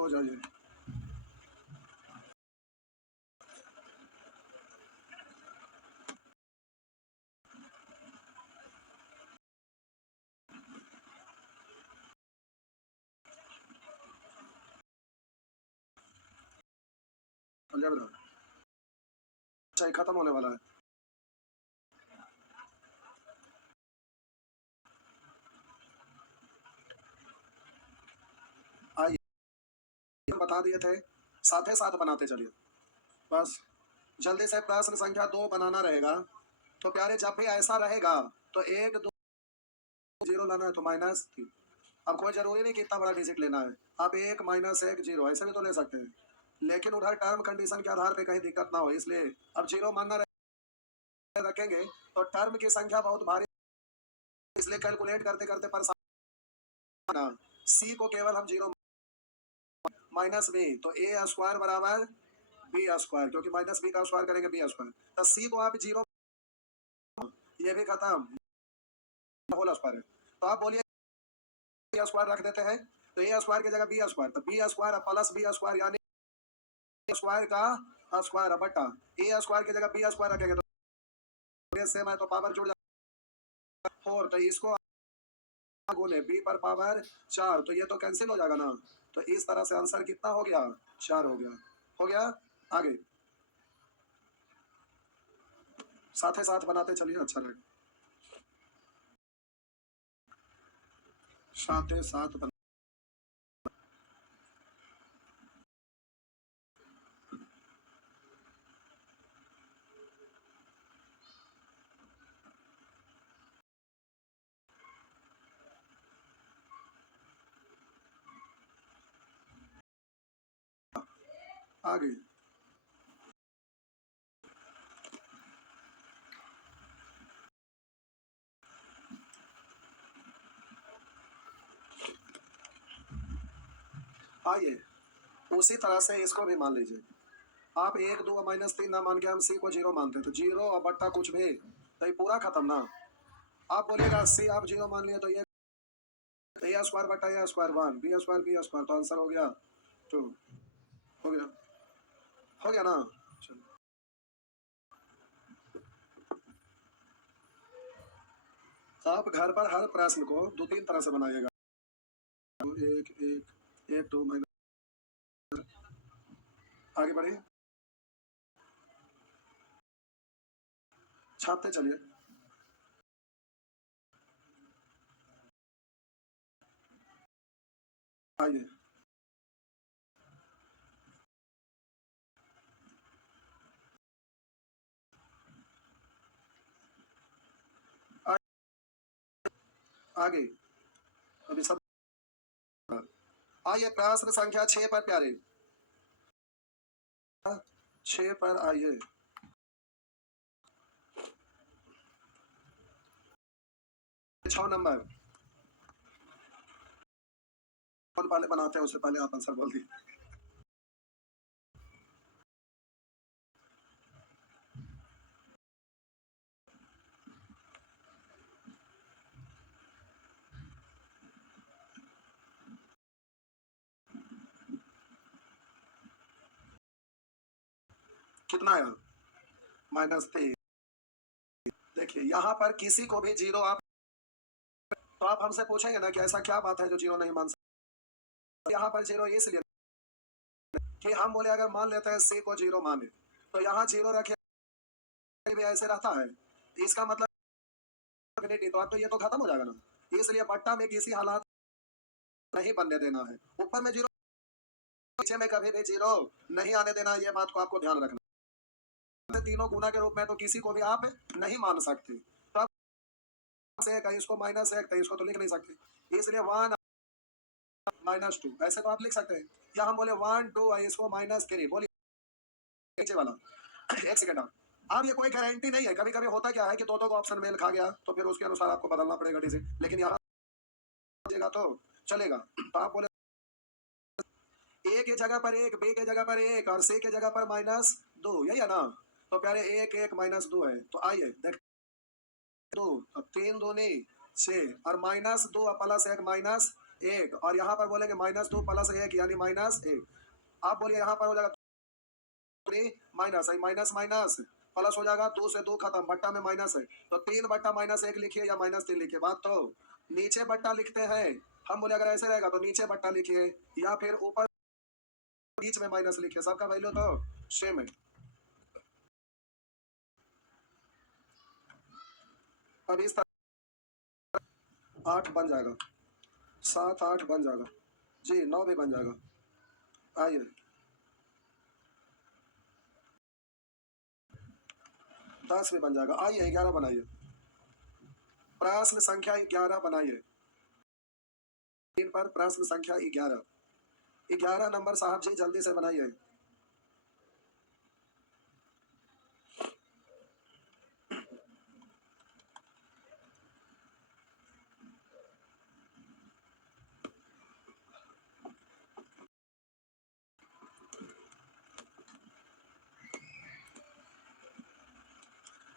हो जाइए। अच्छा, खत्म होने वाला है। आइए बता दिए थे, साथ ही साथ बनाते चलिए। बस जल्दी से प्रश्न संख्या 2 बनाना रहेगा। तो प्यारे जब भी ऐसा रहेगा तो 1 2 0 लाना है तो -3। अब कोई जरूरी नहीं कि इतना बड़ा डिजिट लेना है। आप 1 -1 0 ऐसे भी तो ले सकते हैं, लेकिन उधर टर्म कंडीशन के आधार पे कहीं दिक्कत ना हो, इसलिए अब 0 मानना रखेंगे तो टर्म की संख्या बहुत भारी, इसलिए कैलकुलेट करते करते परेशान। सी को केवल हम 0 -b, तो a स्क्वायर बराबर b स्क्वायर, क्योंकि -b का स्क्वायर करेंगे b स्क्वायर, तो c को आप 0, ये भी खत्म, होल स्क्वायर है। तो आप बोलिए a स्क्वायर रख देते हैं, तो a स्क्वायर की जगह b स्क्वायर, तो b square plus b square यानी स्क्वायर का स्क्वायर बटा a स्क्वायर की जगह b स्क्वायर रखेंगे तो सेम है, तो पावर जुड़ जाएगा 4, तो इसको गुने b पर पावर 4, तो ये तो कैंसिल हो जाएगा ना। तो इस तरह से आंसर कितना हो गया, 4 हो गया। हो गया, आगे साथ ही साथ बनाते चलिए, अच्छा रहेगा। साथ ही साथ बना, आगे आइए उसी तरह से इसको भी मान लीजिए। आप 1 2 -3 ना मान के हम सी को 0 मानते, तो 0 और बट्टा कुछ भी, तो ये पूरा खत्म ना। आप बोलिएगा सी आप 0 मान लिए, तो ये a स्क्वायर बटा a square 1, b square b square, तो आंसर हो गया 2। हो गया, हो गया ना। चलो आप घर पर हर प्रश्न को 2 3 तरह से बनाइएगा। एक एक एक 2 माइनस, आगे बढ़िए, छापते चलिए। आइए आगे, अभी सब आइए प्रश्न संख्या 6 पर प्यारे, 6 पर आइए। 6 नंबर कौन पहले बनाते हैं, उससे पहले आप आंसर बोल दिए। कितना है, -3। देखिए यहाँ पर किसी को भी 0 आप, तो आप हमसे पूछेंगे ना कि ऐसा क्या बात है जो 0 नहीं मान सकते। यहाँ पर 0 इसलिए कि हम बोले अगर मान लेते हैं सी को 0 माने, तो यहाँ 0 रखे भी ऐसे रहता है, इसका मतलब तो आप तो ये तो खत्म हो जाएगा ना, इसलिए बट्टा में किसी हालात नहीं बनने देना है। ऊपर में 0, नीचे में कभी भी 0 नहीं आने देना, ये बात को आपको ध्यान रखना। तीनों गुना के रूप में तो किसी को भी आप नहीं मान सकते, तो आप से इसको -1 इसको तो लिख नहीं सकते, इसलिए 1 -2 ऐसे तो आप लिख सकते हैं, या हम बोले 1 2 इसको -3 बोलिए नीचे वाला। एक सेकंड अब ये कोई गारंटी नहीं है, कभी कभी होता क्या है कि दो ऑप्शन मेल खा गया, तो फिर उसके अनुसार आपको बदलना पड़ेगा डिजिट, लेकिन यहाँ तो चलेगा। तो आप बोले ए की जगह पर 1, बी की जगह पर 1 और सी की जगह पर -2, यही है ना। तो प्यारे 1 1 -2 है, तो आइए देख 2, अब 3 दूनी 6 और -2 प्लस 1 -1, 1 और यहाँ पर बोलेंगे -2 प्लस 1 यानी -1। आप बोलिए यहाँ पर हो जाएगा 3 माइनस माइनस माइनस प्लस हो जाएगा, 2 से 2 खत्म, बट्टा में माइनस है तो 3 बट्टा -1 लिखिए या -3 लिखिए। बात तो नीचे बट्टा लिखते हैं हम, बोले अगर ऐसे रहेगा तो नीचे बट्टा लिखिए या फिर ऊपर बीच में माइनस लिखिए, सबका वैल्यू तो सेम है। अब इस तरह 8 बन जाएगा, 7 8 बन जाएगा जी, 9 भी बन जाएगा। आइए 10 भी बन जाएगा। आइए 11 बनाइए, प्रश्न संख्या 11 बनाइए। इन पर प्रश्न संख्या 11, 11 नंबर साहब जी जल्दी से बनाइए।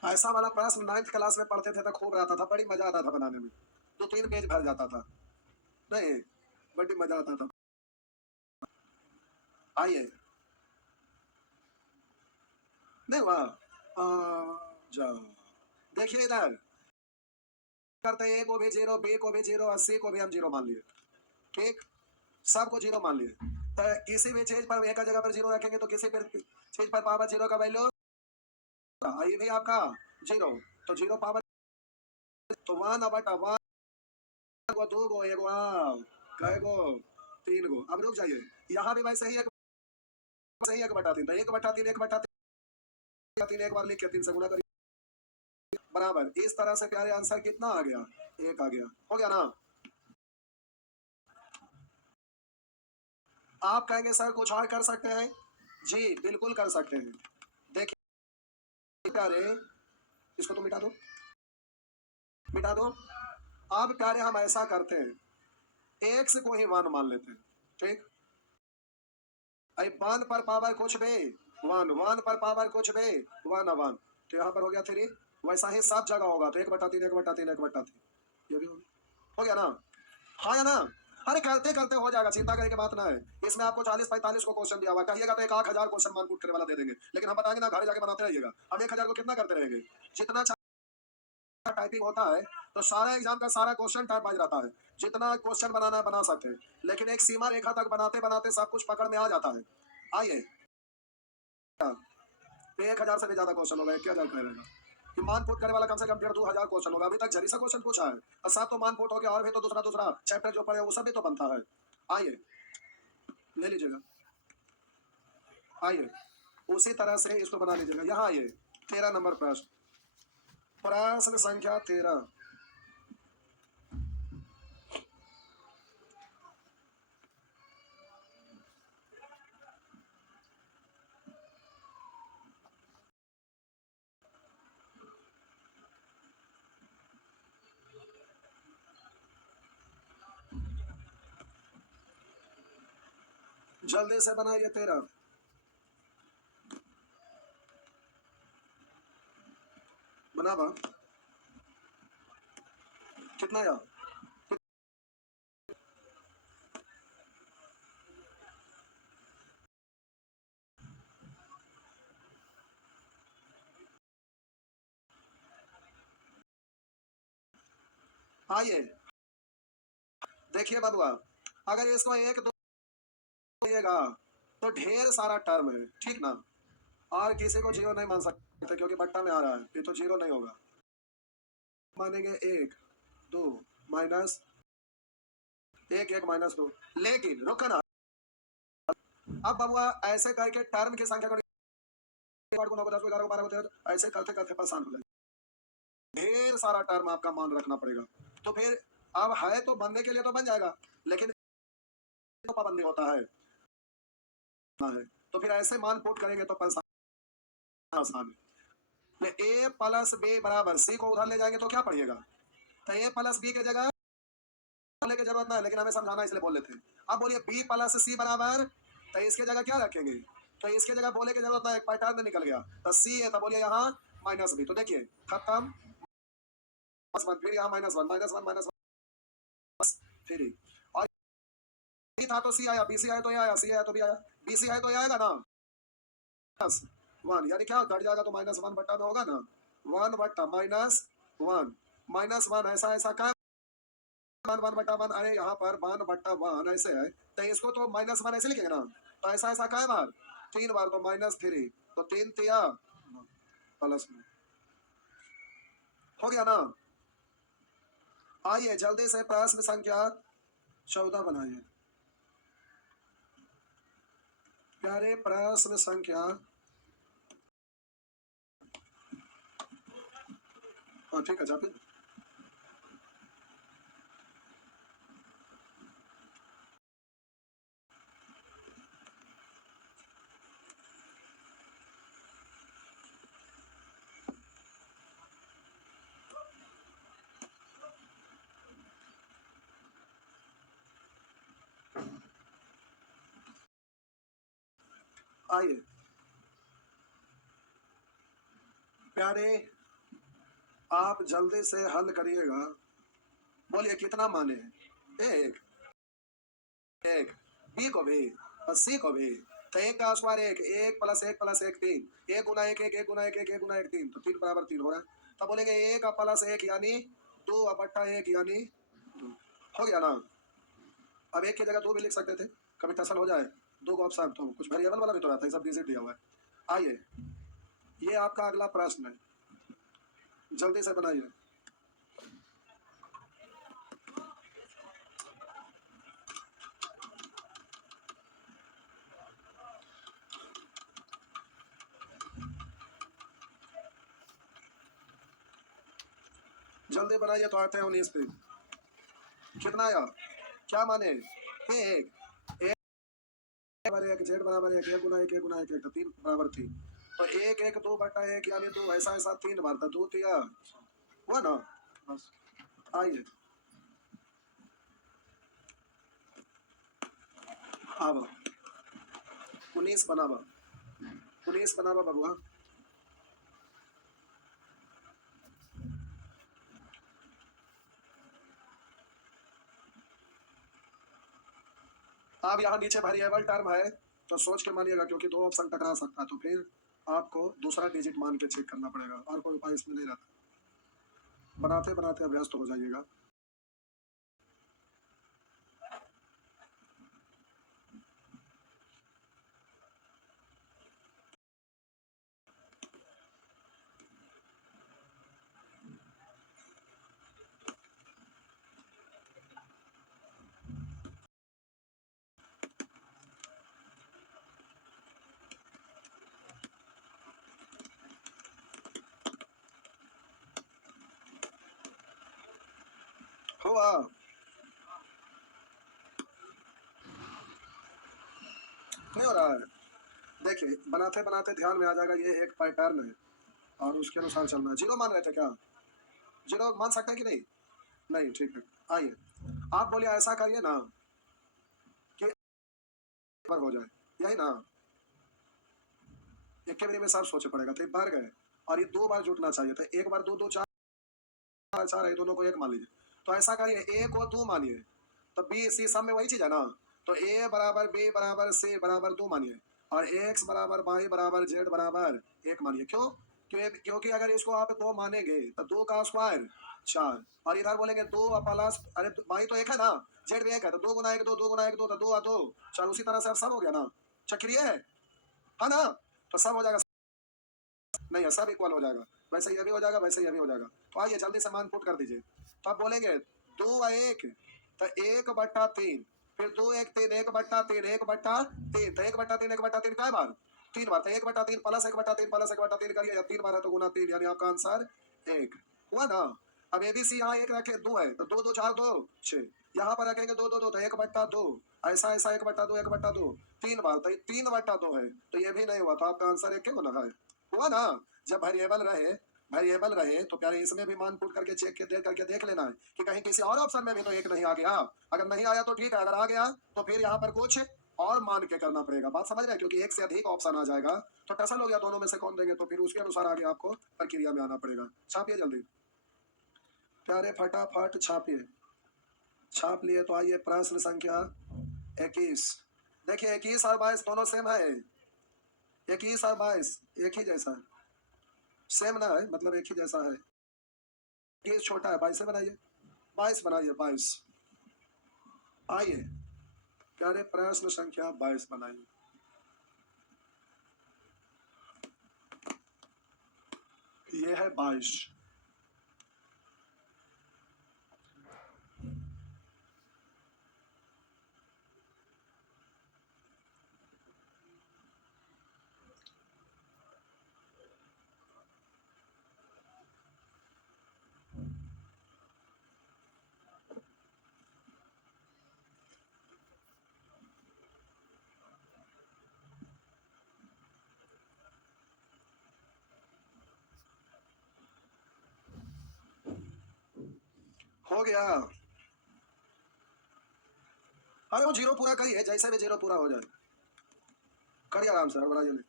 ऐसा वाला प्रश्न 9th क्लास में पढ़ते थे तो खूब रहता था, बड़ी मजा आता था बनाने में, 2-3 पेज भर जाता था, नहीं बड़ी मजा आता था। आइए नहीं हुआ, जाओ देखिए इधर करते हैं, ए को भी 0, बी को भी 0 और सी को भी हम 0 मान लिए, ठीक, सबको 0 मान लिए। तो किसी भी चीज पर एक जगह पर 0 रखेंगे तो किसी पर चीज पर पावर 0 का वैल्यू, ये भी आपका 0, तो 0 पावर तो 1 बटा 1 को 2 को 1 कै गो 3 गो। अब रुक जाइए, यहाँ भी वैसे ही 1 बटा 3, तो 1 बटा 3 1 बटा 3 एक बार लिख के 3 से गुणा करिए बराबर। इस तरह से प्यारे आंसर कितना आ गया, 1 आ गया, हो गया ना। आप कहेंगे सर कुछ और कर सकते हैं, जी बिल्कुल कर सकते हैं। देखिए प्यारे, इसको तो मिटा दो, मिटा दो। अब प्यारे हम ऐसा करते हैं, x को ही 1 मान लेते हैं, ठीक, 1 पर पावर कुछ भी 1, 1 पर पावर कुछ भी 1 1, तो यहाँ पर हो गया 3, वैसा ही सब जगह होगा तो 1 बटा 3 1 बटा 3 1 बटा 3, ये भी हो गया ना, हाँ या ना। अरे करते करते हो जाएगा, चिंता करने की बात ना है। इसमें आपको 40-45 को क्वेश्चन दिया हुआ, कहिएगा तो 1,000 क्वेश्चन मान पुट करने वाला दे देंगे, लेकिन हम बताएंगे ना घर जाके बनाते रहिएगा। हम 1,000 को कितना करते रहेंगे, जितना टाइपिंग होता है तो सारा एग्जाम का सारा क्वेश्चन टाइप वाइज रहता है, जितना क्वेश्चन बनाना है बना सकते हैं, लेकिन एक सीमा रेखा तक बनाते बनाते सब कुछ पकड़ में आ जाता है। आइए 1,000 से भी ज्यादा क्वेश्चन होगा, 1,000 कह रहेगा कि मान पुट करने वाला कम से कम 1,500-2,000 क्वेश्चन होगा। अभी तक झरी सा क्वेश्चन पूछा है और सब तो मान पुट हो गया, और भी तो दूसरा दूसरा चैप्टर जो पढ़े वो सब भी तो बनता है। आइए ले लीजिएगा, आइए उसी तरह से इसको बना लीजिएगा। यहाँ आइए 13 नंबर प्रश्न, प्रश्न संख्या 13, जल्दी से बनाइए 13, बना बा कितना या आइए देखिए बबुआ, अगर इसको 1 2 लिएगा तो ढेर सारा टर्म है, ठीक ना, और किसी को 0 नहीं मान सकते क्योंकि बट्टा में आ रहा है, ये तो 0 नहीं होगा। मानेंगे 1 2 माइनस 1 1 -2, लेकिन रुको ना, अब बबुआ ऐसे करके टर्म की संख्या को 8 को 9 को 10 को 11 को 12 को 13 ऐसे करते करते परेशान हो जाएंगे, ढेर सारा टर्म आपका मान रखना पड़ेगा। तो फिर अब है तो बनने के लिए तो बन जाएगा, लेकिन तो पाबंदी होता है ना है, तो फिर ऐसे मान पुट करेंगे तो परेशान आसान है। ए प्लस बी बराबर सी को उधर ले जाएंगे तो क्या पढ़िएगा, तो ए प्लस बी की जगह बोलने की जरूरत ना है, लेकिन हमें समझाना इसलिए बोल लेते हैं। अब बोलिए बी प्लस सी बराबर, तो इसके जगह क्या रखेंगे, तो इसके जगह बोले की जरूरत ना, एक पैटर्न निकल गया, तो सी है तो बोलिए यहाँ माइनस बी, तो देखिए खत्म, फिर यहाँ -1 -1 -1 -3। बी था तो सी आया, बी सी आया तो ये आया, सी आया तो बी आया, बी सी आया तो ये आएगा ना प्लस वन, यानी क्या कट जाएगा तो माइनस वन बट्टा में होगा ना, वन बट्टा माइनस वन ऐसा ऐसा क्या वन वन बट्टा वन, अरे यहाँ पर वन बट्टा वन ऐसे है तो इसको तो माइनस वन ऐसे लिखेंगे ना, तो ऐसा ऐसा क्या बार तीन बार तो माइनस थ्री, तो तीन तिया प्लस में हो गया ना। आइए जल्दी से प्रश्न संख्या 14 बनाइए प्यारे, प्रश्न संख्या ठीक है जाते आइए प्यारे, आप जल्दी से हल करिएगा, बोलिए कितना माने, एक एक बी को भी और सी को भी, तो एक का स्क्वायर एक, एक प्लस एक तीन, एक गुना एक एक, एक गुना एक एक, एक गुना एक तीन, तो तीन बराबर तीन हो रहा है, तो बोलेंगे एक प्लस एक यानी दो बट्टा एक यानी दो, हो गया ना। अब एक की जगह दो भी लिख सकते थे, कभी टसल हो जाए, दो का ऑप्शन तो कुछ वेरिएबल वाला भी तो रहता है, सब डिजिट दिया हुआ है। आइए ये आपका अगला प्रश्न है, जल्दी से बनाइए। जल्दी बनाइए तो आते हैं 19 पे, कितना आया, क्या माने, एक बराबर एक, जेड बराबर एक, एक गुना एक, एक गुना एक, तो तीन बराबर तीन, तो एक एक दो बटा एक यानी दो, ऐसा ऐसा तीन बार, तो दो तिया हुआ ना बस। आइए अब 19 बनावा, 19 बनावा बबुआ, अब यहाँ नीचे वेरिएबल टर्म है तो सोच के मानिएगा, क्योंकि दो ऑप्शन टकरा सकता है, तो फिर आपको दूसरा डिजिट मान के चेक करना पड़ेगा, और कोई उपाय इसमें नहीं रहता, बनाते बनाते अभ्यस्त हो जाइएगा। हुआ नहीं हो रहा है, देखिए बनाते बनाते ध्यान में आ जाएगा, ये एक पैटर्न है और उसके अनुसार चलना है। जीरो मान रहे थे क्या, जीरो मान सकते हैं कि नहीं, नहीं ठीक है। आइए आप बोलिए ऐसा करिए ना कि पर हो जाए, यही ना, एक के बारे में सब सोचे पड़ेगा, तो बार गए और ये दो बार जुटना चाहिए था, एक बार दो दो चार चार है, दोनों को एक मान लीजिए, तो ऐसा करिए ए को दो मानिए, तो बी सी सब में वही चीज है ना, तो ए बराबर बी बराबर सी बराबर दो मानिए, और एक्स बराबर वाई बराबर जेड बराबर एक मानिए, क्यों, क्योंकि अगर इसको आप दो मानेंगे तो दो का स्क्वायर चार, और इधर बोलेंगे दो प्लस, अरे वाई तो एक है ना, जेड भी एक है, तो दो गुना एक दो, दो गुना एक दो, तो दो दो चार, उसी तरह से अब सब हो गया ना, चक्रिय है ना, तो सब हो जाएगा, नहीं है सब इक्वल हो जाएगा, वैसे ये भी हो जाएगा, वैसे ये भी हो जाएगा। तो आइए जल्दी से मान पुट कर दीजिए, तो आप बोलेंगे दो व एक, तो एक बट्टा तीन, फिर दो एक तीन, एक बट्टा तीन, एक बट्टा तीन, तो एक बट्टा तीन, एक बट्टा तीन काय बार, तीन बार, तो एक बट्टा तीन प्लस एक बट्टा तीन प्लस एक बट्टा तीन करिए, तीन बार है तो गुना तीन, यानी आपका आंसर एक हुआ ना। अब एबीसी यहाँ एक रखे दो है, तो दो दो चार दो छः, यहाँ पर रखेंगे दो दो दो, तो एक बट्टा दो, ऐसा ऐसा एक बट्टा दो, एक बट्टा दो, तीन बार, तो तीन बट्टा दो है, तो ये भी नहीं हुआ, तो आपका आंसर एक होना है, हुआ ना। जब वेरिएबल रहे तो प्यारे इसमें भी मान पुट करके चेक करके देख लेना है कि कहीं किसी और ऑप्शन में भी तो एक नहीं आ गया, अगर नहीं आया तो ठीक है, अगर आ गया तो फिर यहाँ पर कुछ और मान के करना पड़ेगा, बात समझ रहे हैं, क्योंकि एक से अधिक ऑप्शन आ जाएगा तो टसल हो गया, दोनों में से कौन देंगे, तो फिर उसके अनुसार आगे आपको प्रक्रिया में आना पड़ेगा। छापिए जल्दी प्यारे, फटाफट छापिए, छाप लिए तो आइए प्रश्न संख्या 21। देखिए 21 और 22 दोनों सेम है। 21 और 22 एक ही जैसा है, सेम ना है, मतलब एक ही जैसा है। 21 छोटा है, 22 से बनाइए, 22 बनाइए, 22। आइए प्यारे प्रश्न संख्या 22 बनाइए। ये है 22। हो गया। अरे वो जीरो पूरा करिए, जैसे भी जीरो पूरा हो जाए करिए आराम से, हड़बड़ाइए नहीं।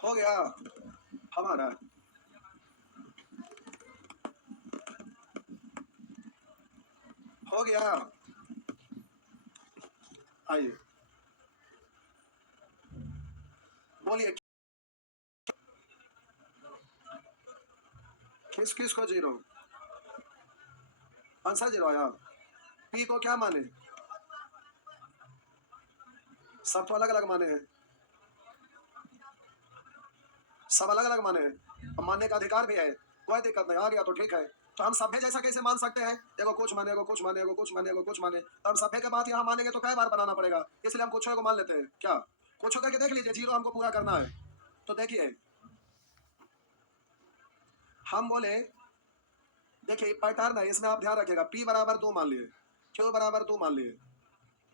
हो गया हमारा। हो गया। आइए बोलिए, किस किस को जीरो? आंसर जीरो आया। पी को क्या माने? सब तो अलग अलग माने हैं, सब अलग अलग माने हैं, अब मानने का अधिकार भी है, कोई दिक्कत नहीं, आ गया तो ठीक है। तो हम सभ्य जैसा कैसे मान सकते हैं? देखो कुछ माने को कुछ माने को कुछ माने को कुछ माने, तो हम सभ्य के बाद यहाँ मानेंगे तो कई बार बनाना पड़ेगा, इसलिए हम कुछ को मान लेते हैं। क्या कुछ करके देख लीजिए, जीरो हमको पूरा करना है। तो देखिए हम बोले, देखिए पैटर्न है इसमें, आप ध्यान रखिएगा। पी बराबर 2 मान लिए, क्यू बराबर 2 मान लिए,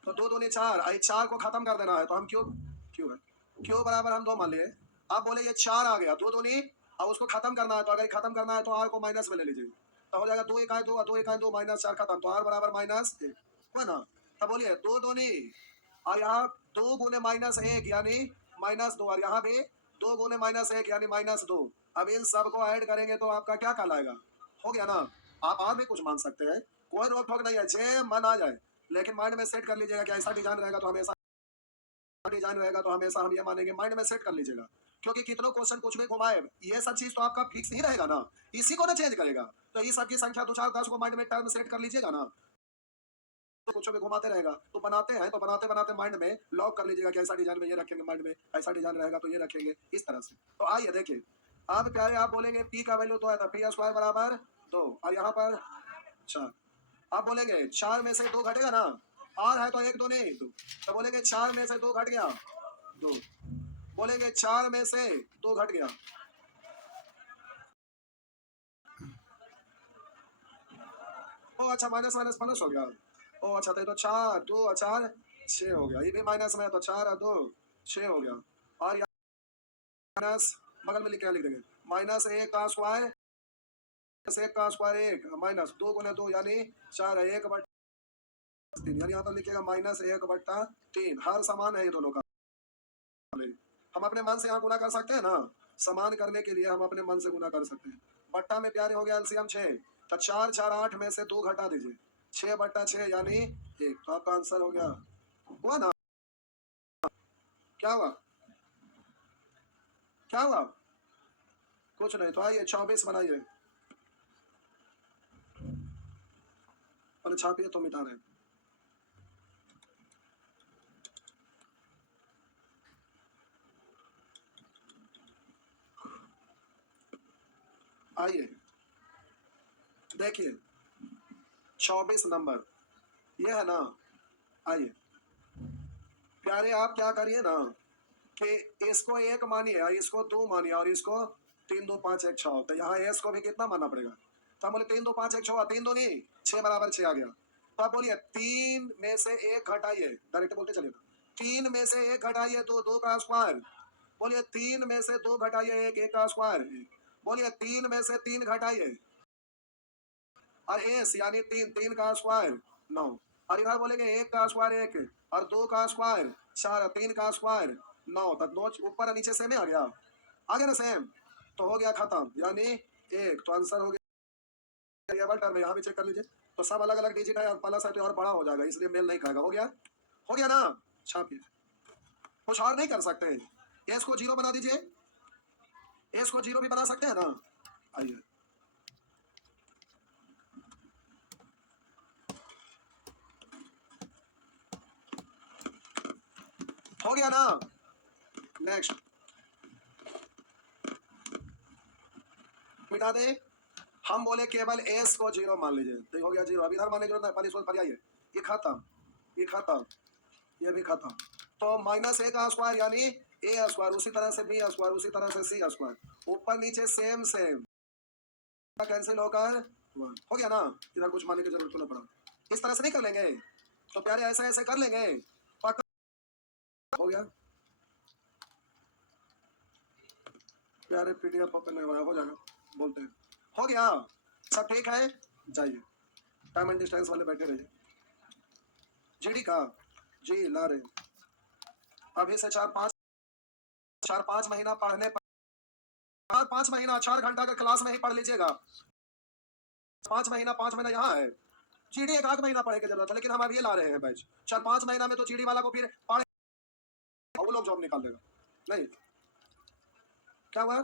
तो 2 दूनी 4, आई 4 को खत्म कर देना है, तो हम क्यू, क्यू है, क्यू बराबर हम 2 मान लिए। आप बोले ये 4 आ गया, 2 दूनी, अब उसको खत्म करना है, तो अगर खत्म करना है तो आर को माइनस में ले लीजिए, तो हो जाएगा 2 1 2, 2 1 2 माइनस 4 खत्म, तो आर बराबर माइनस 1 है ना। तब बोलिए 2 दूनी, और यहाँ 2 गुने माइनस 1 यानी माइनस 2, और यहाँ भी 2 गुने माइनस 1 यानी माइनस 2। अब इन सब को ऐड करेंगे तो आपका क्या कहलाएगा? हो गया ना। आप और भी कुछ मान सकते हैं, कोई रोक टोक नहीं है, जे मन आ जाए, लेकिन माइंड में सेट कर लीजिएगा कि ऐसा डिजाइन रहेगा तो हमेशा, डिजाइन रहेगा तो हमेशा हम ये मानेंगे, माइंड में सेट कर लीजिएगा। क्योंकि कितनों क्वेश्चन कुछ भी घुमाए, ये सब चीज तो आपका फिक्स ही रहेगा ना, इसी को ना चेंज करेगा। तो इस सब की संख्या 2 4 10 को माइंड में टर्म सेट कर लीजिएगा ना, तो कुछ भी घुमाते रहेगा, तो बनाते हैं तो बनाते बनाते माइंड में लॉक कर लीजिएगा कि ऐसा डिजाइन में ये रखेंगे, माइंड में ऐसा डिजाइन रहेगा तो ये रखेंगे, इस तरह से। तो आइए देखिए, अब प्यारे आप बोलेंगे पी का वैल्यू 2 है, तो पी स्क्वायर बराबर 2, और यहाँ पर 4। आप बोलेंगे 4 में से 2 घटेगा ना, आर है तो 1 2 नहीं 2, तो बोलेंगे 4 में से 2 घट गया 2, बोलेंगे 4 में से 2 घट गया। ओ अच्छा, माइनस माइनस प्लस हो गया। ओ अच्छा, तो 4 2 और 4 6 हो गया, ये भी माइनस में है, तो 4 और 2 6 हो गया। और माइनस बगल में लिख के लिख देंगे, माइनस 1 का स्क्वायर, माइनस 1 का स्क्वायर 1, माइनस 2 गुने 2 यानी 4 है, 1 बटा 3, यानी यहाँ पर लिखिएगा माइनस 1 बटा 3। हर समान है ये दोनों का, हम अपने मन से यहाँ गुना कर सकते हैं ना, समान करने के लिए हम अपने मन से गुना कर सकते हैं। बट्टा में प्यारे हो गया एलसीएम 6, तो 4 4 8 में से 2 घटा दीजिए, 6 बट्टा 6 यानी 1, तो आपका आंसर हो गया। हुआ ना? क्या हुआ? क्या हुआ? कुछ नहीं, तो आइए 24 बनाइए, और छापिए तो मिटा रहे। आइए देखिए 24 नंबर ये है ना। आइए प्यारे आप क्या करिए ना, कि इसको 1 मानिए और इसको 2 मानिए और इसको 3 2 5 1 6, तो यहाँ एस को भी कितना मानना पड़ेगा? तो हम बोले 3 2 5 1 6, 3 2 नहीं 6 बराबर 6 आ गया। तो आप बोलिए 3 में से 1 घटाइए, डायरेक्ट बोलते चलिए, 3 में से 1 घटाइए तो 2 का स्क्वायर, बोलिए 3 में से 2 घटाइए 1, 1 का स्क्वायर, बोलिए 3 में से 3 घटाइए, और एस यानी 3, 3 का स्क्वायर 9, और इधर बोलेंगे 1 का स्क्वायर 1 और 2 का स्क्वायर 4, 3 का स्क्वायर 9, तब 9 ऊपर और नीचे सेम ही आ गया ना सेम, तो हो गया खत्म, यानी 1, तो आंसर हो गया ये वाला टर्म है, यहाँ भी चेक कर लीजिए, तो सब अलग अलग डिजिट है और प्लस है तो और बड़ा हो जाएगा, इसलिए मेल नहीं खाएगा, हो गया ना, छापिए, कुछ और नहीं कर सकते, एस को 0 बना दीजिए, एस को 0 भी बना सकते हैं ना, आइए हो गया ना, नेक्स्ट मिटा दे, हम बोले केवल एस को 0 मान लीजिए, तो हो गया 0, अब इधर मानने की जरूरत नहीं, पर आइए ये खत्म, ये खत्म, ये भी खत्म, तो माइनस ए का स्क्वायर यानी ए स्क्वायर, उसी तरह से बी स्क्वायर, उसी तरह से सी स्क्वायर, ऊपर नीचे सेम सेम, कैंसिल होकर 1, हो गया ना, इधर कुछ मानने की जरूरत तो नहीं पड़ा, इस तरह से नहीं कर लेंगे, तो प्यारे ऐसे ऐसे कर लेंगे, हो गया प्यारे, पीडीएफ ओपन नहीं हो रहा, हो जाएगा, बोलते हैं, हो गया, सब ठीक है, जाइए टाइम एंड डिस्टेंस वाले बैठे रहिए, जीडी का जी ला रहे, अभी से 4-5 महीना पढ़ने, 5 महीना 4 घंटा का क्लास में ही पढ़ लीजिएगा, 5 महीना यहाँ है, जीडी 1 आध महीना पढ़ने की जरूरत है, लेकिन हम अभी ला रहे हैं बैच, 4-5 महीना में तो जीडी वाला को फिर पढ़े वो लोग जॉब निकाल देगा, नहीं क्या हुआ।